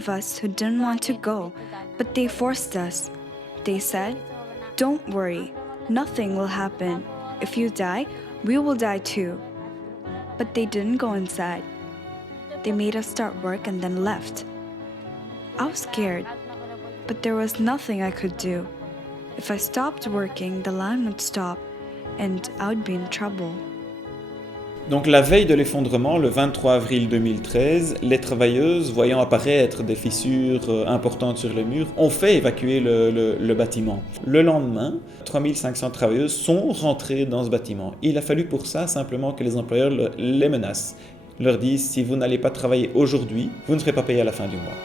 of us who didn't want to go, but they forced us. They said, "Don't worry, nothing will happen. If you die, we will die too." But they didn't go inside. They made us start work and then left. I was scared, but there was nothing I could do. If I stopped working, the line would stop, and I would be in trouble. Donc la veille de l'effondrement, le 23 avril 2013, les travailleuses, voyant apparaître des fissures importantes sur le mur, ont fait évacuer le bâtiment. Le lendemain, 3500 travailleuses sont rentrées dans ce bâtiment. Il a fallu pour ça simplement que les employeurs les menacent, leur disent « si vous n'allez pas travailler aujourd'hui, vous ne serez pas payé à la fin du mois ».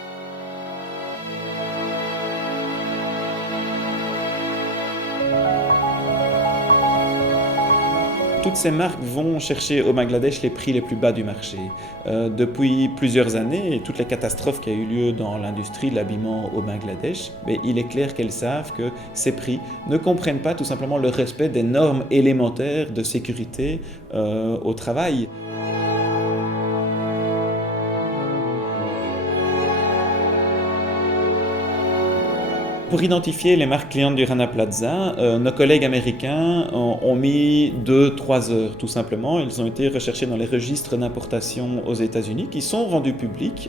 Toutes ces marques vont chercher au Bangladesh les prix les plus bas du marché. Depuis plusieurs années, et toutes les catastrophes qui ont eu lieu dans l'industrie de l'habillement au Bangladesh, mais il est clair qu'elles savent que ces prix ne comprennent pas tout simplement le respect des normes élémentaires de sécurité au travail. Pour identifier les marques clientes du Rana Plaza, nos collègues américains ont mis 2-3 heures tout simplement. Ils ont été recherchés dans les registres d'importation aux États-Unis qui sont rendus publics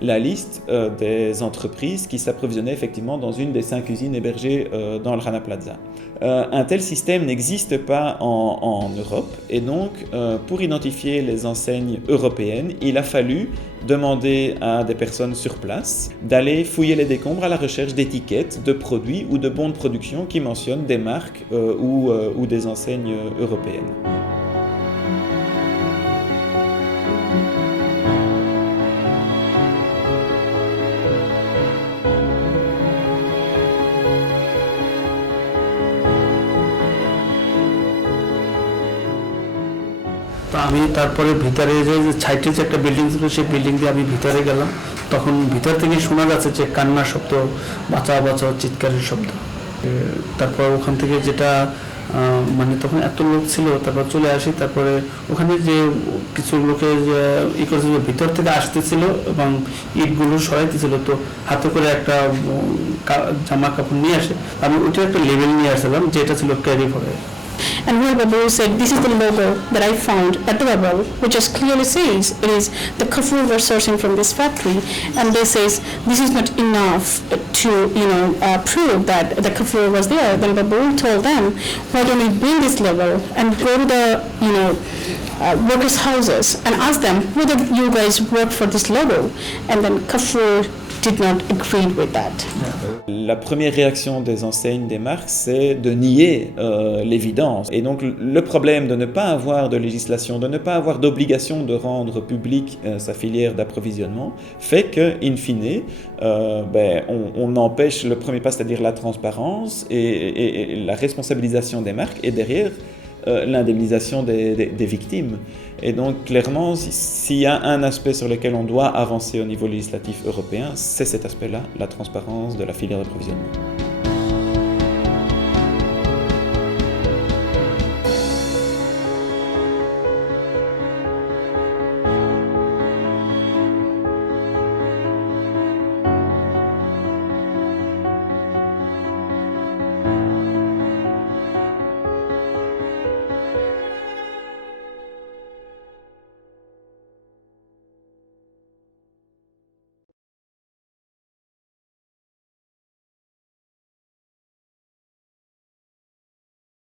la liste des entreprises qui s'approvisionnaient effectivement dans une des 5 usines hébergées dans le Rana Plaza. Un tel système n'existe pas en Europe et donc pour identifier les enseignes européennes, il a fallu demander à des personnes sur place d'aller fouiller les décombres à la recherche d'étiquettes, de produits ou de bons de production qui mentionnent des marques ou des enseignes européennes. আমি তারপরে ভিতরে যে সাইটে যে একটা বিল্ডিং ছিল সেই বিল্ডিং দিয়ে আমি ভিতরে গেলাম তখন ভিতর থেকে শোনা যাচ্ছে যে কান্নার শব্দ বাঁচাও বাঁচাও চিৎকারের শব্দ তারপর ওখান থেকে যেটা মানে তখন এত লোক ছিল তারপর চলে আসি তারপরে ওখানে যে কিছু লোকে করেছিল ভিতর থেকে আসতেছিল এবং ইটগুলো সরাইতেছিল তো হাতে করে একটা জামা কাপড় নিয়ে আসে আমি ওইটা একটা লেবেল নিয়ে আসলাম যেটা ছিল ক্যারি করে And Roy Babu said, "This is the logo that I found at the bubble, which just clearly says it is the Kafur were sourcing from this factory." And they says this is not enough to prove that the Kafur was there. Then Babu told them, "Why don't we bring this logo and go to the workers' houses and ask them whether you guys work for this logo?" And then Kafur did not agree with that. La première réaction des enseignes, des marques, c'est de nier l'évidence. Et donc le problème de ne pas avoir de législation, de ne pas avoir d'obligation de rendre publique sa filière d'approvisionnement, fait que, in fine, on empêche le premier pas, c'est-à-dire la transparence et la responsabilisation des marques, et derrière l'indemnisation des victimes. Et donc clairement, s'il y a un aspect sur lequel on doit avancer au niveau législatif européen, c'est cet aspect-là, la transparence de la filière d'approvisionnement.